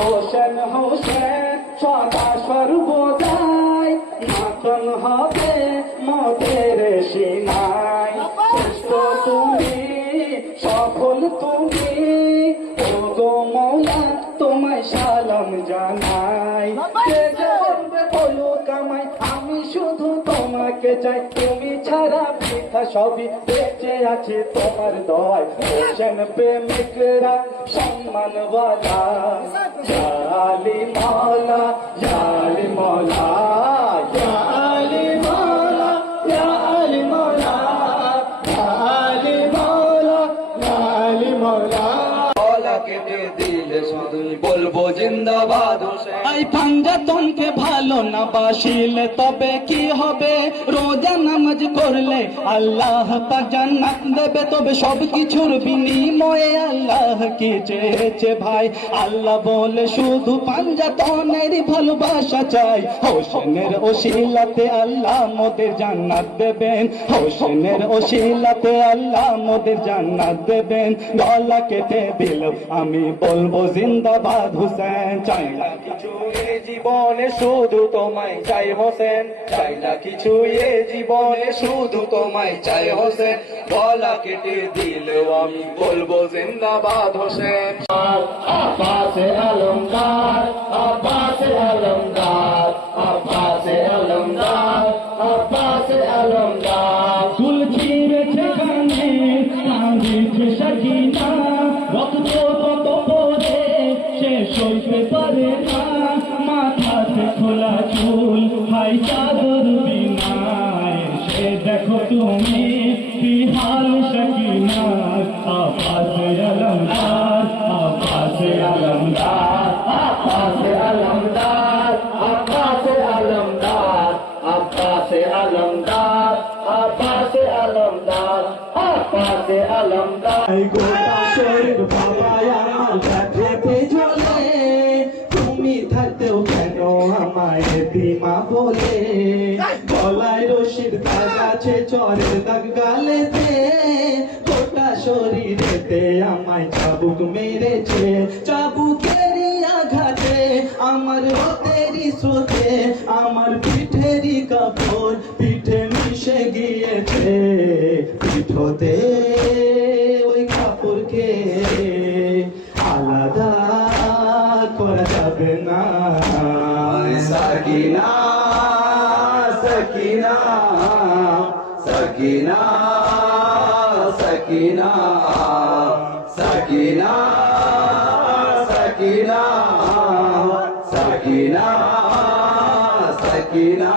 হোসেন হোসেন সদা সর্বদাই মাখন হবে মোদের সিনাই। শ্রেষ্ঠ তুমি, সফল তুমি, ও গো মৌলা তোমায় সালাম জানাই। কে যে বলবে বলুক আমায়, আমি শুধু তোমাকে চাই। তুমি ছাড়া বৃথা সবই, বেঁচে আছে তোমার দয়। হোসেন প্রেমিকরা সম্মানওয়ালা, ইয়া আলী মাওলা, ইয়া আলী মাওলা, ইয়া আলী মাওলা, ইয়া আলী মাওলা, ইয়া আলী মাওলা, ইয়া আলী মাওলা। গলা কেটে দিলে শুধুই বলবো জিন্দাবাদ হোসেন। এই পাঞ্জাতনকে ভালো না বাসিলে তবে কি হবে? রোজা নামাজ করলে আল্লাহ পাক জান্নাত দেবে, তবে সব কিছুর বিনিময়ে আল্লাহ কি চেয়েছে ভাই? আল্লাহ বলে শুধু পাঞ্জাতনের ভালোবাসা চাই। হোসেনের ওসিলাতে আল্লাহ মোদের জান্নাত দেবেন, হোসেনের ওসিলাতে আল্লাহ মোদের জান্নাত দেবেন। গলা কেটে দিল আমি বলবো জিন্দাবাদ হোসেন। চাই না কিছু এ জীবনে শুধু তোমায় চাই হোসেন, চাই না কিছু এ জীবনে শুধু তোমায় চাই হোসেন। গলা কেটে দিলেও আমি বলবো জিন্দাবাদ হোসেন। আব্বাসে আলমদার, আব্বাসে আলমদার, আব্বাসে আলমদার, আব্বাসে আলমদার। ফুল ছিঁড়েছে কানে, কাঁদিছে সখিনা, রক্ত কত পরে সে সইতে পারে না। মাথাতে খোলা চুল, হাই চাদর বিনায়, সে দেখো তুমি কি হাল সখিনার। আব্বাসে আলমদার, আব্বাসে আলমদার, আব্বাসে আলমদার, আব্বাসে আলমদার, আব্বাসে আলমদার, আব্বাসে আলমদার, আব্বাসে আলমদার। গোটা শরীর বাবা আমার ব্যথাতে জ্বলে, তুমি থাকতেও কেন আমায় দিমা বলে? গলায় রশির দাগ আছে, চরের দাগ গালেতে, গোটা শরীরেতে আমায় চাবুক মেরেছে। চাবুকেরই আঘাতে আমার রক্তেরই স্রোতে আমার পিঠেরই কাপড় পিঠে মিশে গিয়েছে। পিঠতে ওই কাপড়কে আলাদা করা যাবে না। সাকিনা সাকিনা সাকিনা সাকিনা সাকিনা সাকিনা সাকিনা সাকিনা।